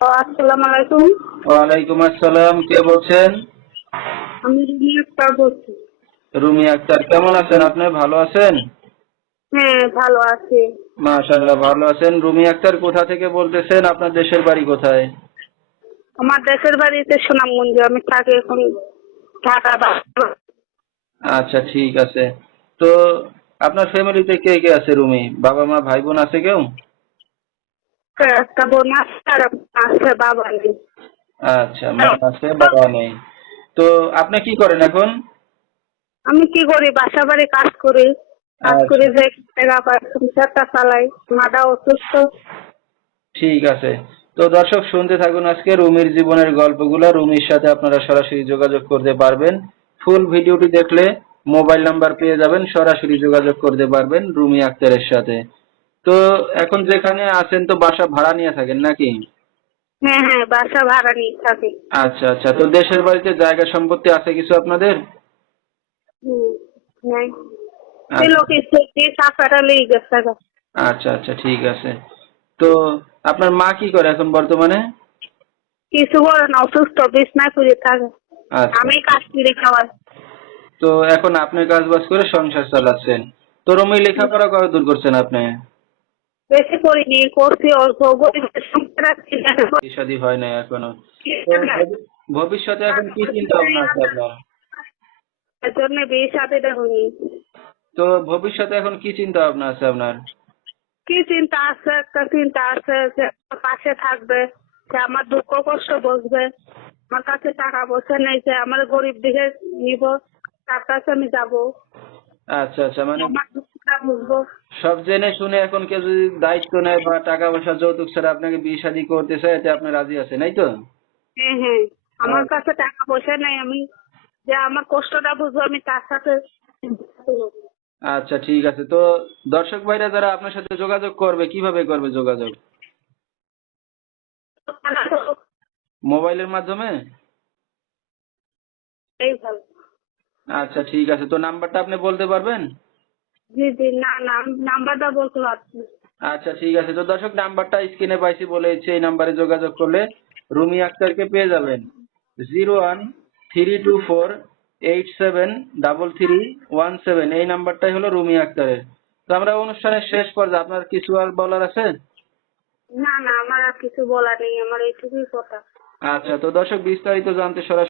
ও, আসসালামু আলাইকুম। ওয়ালাইকুম আসসালাম কে বলছেন? আমি রুমি আক্তার বলছি। রুমি আক্তার কেমন আছেন আপনি? ভালো আছেন? হ্যাঁ ভালো আছি। মাশাআল্লাহ ভালো আছেন। রুমি আক্তার কোথা থেকে বলতেছেন? আপনার দেশের বাড়ি কোথায়? আমার দেশের বাড়িতে সুনামগঞ্জে। আমি থাকি এখন ঢাকা আচ্ছা ঠিক আছে। তো আপনার ফ্যামিলিতে কে কে আছে রুমি? বাবা মা ভাই বোন আছে কেউ? একটা বোন আছে আর আছে বাবা নেই। আচ্ছা মা আছে বাবা নেই। তো আপনি কি করেন এখন? আমি কি করি? বাসা বাড়ি কাজ করি। কাজ আচ্ছা। করে যে টাকা সংসারটা চালাই। মাটা অসুস্থ। ঠিক আছে। তো দর্শক শুনতে থাকুন আজকে রুমির জীবনের গল্পগুলো। রুমির সাথে আপনারা সরাসরি যোগাযোগ করতে পারবেন। ফুল ভিডিওটি দেখলে মোবাইল নাম্বার পেয়ে যাবেন। সরাসরি যোগাযোগ করতে পারবেন রুমি আক্তারের সাথে। তো এখন যেখানে আছেন তো বাসা ভাড়া নিয়ে থাকেন নাকি? হ্যাঁ হ্যাঁ বাসা ভাড়া নিয়ে থাকি। আচ্ছা আচ্ছা তো দেশের বাড়িতে জায়গা সম্পত্তি আছে কিছু আপনাদের? আচ্ছা। আচ্ছা আচ্ছা ঠিক আছে। তো আপনার মা কি করে এখন বর্তমানে? কিছু করে না অসুস্থ বিছনা করে থাকে। আচ্ছা আমি কাজ করে খাওয়াই তো এখন আপনি কাজ বাজ করে সংসার চালাচ্ছেন। তো রুমি লেখাপড়া কত দূর করছেন আপনি? বেশি করিনি করছি অল্প। গরিবের সংসার আছে, শাদী হয় নাই। এখনও ভবিষ্যতে এখন কি চিন্তা ভাবনা আছে আপনার? জন্য বিয়ে হয়নি তো ভবিষ্যতে এখন কি চিন্তা ভাবনা আছে আপনার? কি চিন্তা আছে? একটা চিন্তা আছে যে আমার পাশে থাকবে যে আমার দুঃখ কষ্ট বসবে আমার কাছে টাকা পয়সা নেই যে আমার গরিব দিকে নিব তার কাছে আমি যাব। আচ্ছা আচ্ছা মানে সব জেনে শুনে এখন কেউ যদি দায়িত্ব নেয় বা টাকা পয়সা যৌতুক ছাড়া আপনাকে বিয়ে শাদি করতে চায় এতে আপনি রাজি আছেন এই তো? হ্যাঁ হ্যাঁ। আমার কাছে টাকা পয়সা নেই আমি যে আমার কষ্টটা বুঝব আমি তার সাথে আচ্ছা ঠিক আছে। তো দর্শক ভাইরা যারা আপনার সাথে যোগাযোগ করবে কীভাবে করবে যোগাযোগ? মোবাইলের মাধ্যমে? আচ্ছা ঠিক আছে। তো নাম্বারটা আপনি বলতে পারবেন? জি জি না নাম্বারটা বলতে পারছি। আচ্ছা ঠিক আছে। তো দর্শক নাম্বারটা স্ক্রিনে পাইছি বলেছে এই নাম্বারে যোগাযোগ করলে রুমি আক্তারকে পেয়ে যাবেন। Zero one three two four eight seven double three one seven এই নাম্বারটাই হলো রুমি আক্তারের। তো আমরা অনুষ্ঠানের শেষ পর্যায়ে আপনার কিছু আর বলার আছে? না না আমার আর কিছু বলার নেই আমার এইটুকুই কথা। আচ্ছা তো দর্শক বিস্তারিত জানতে সরাসরি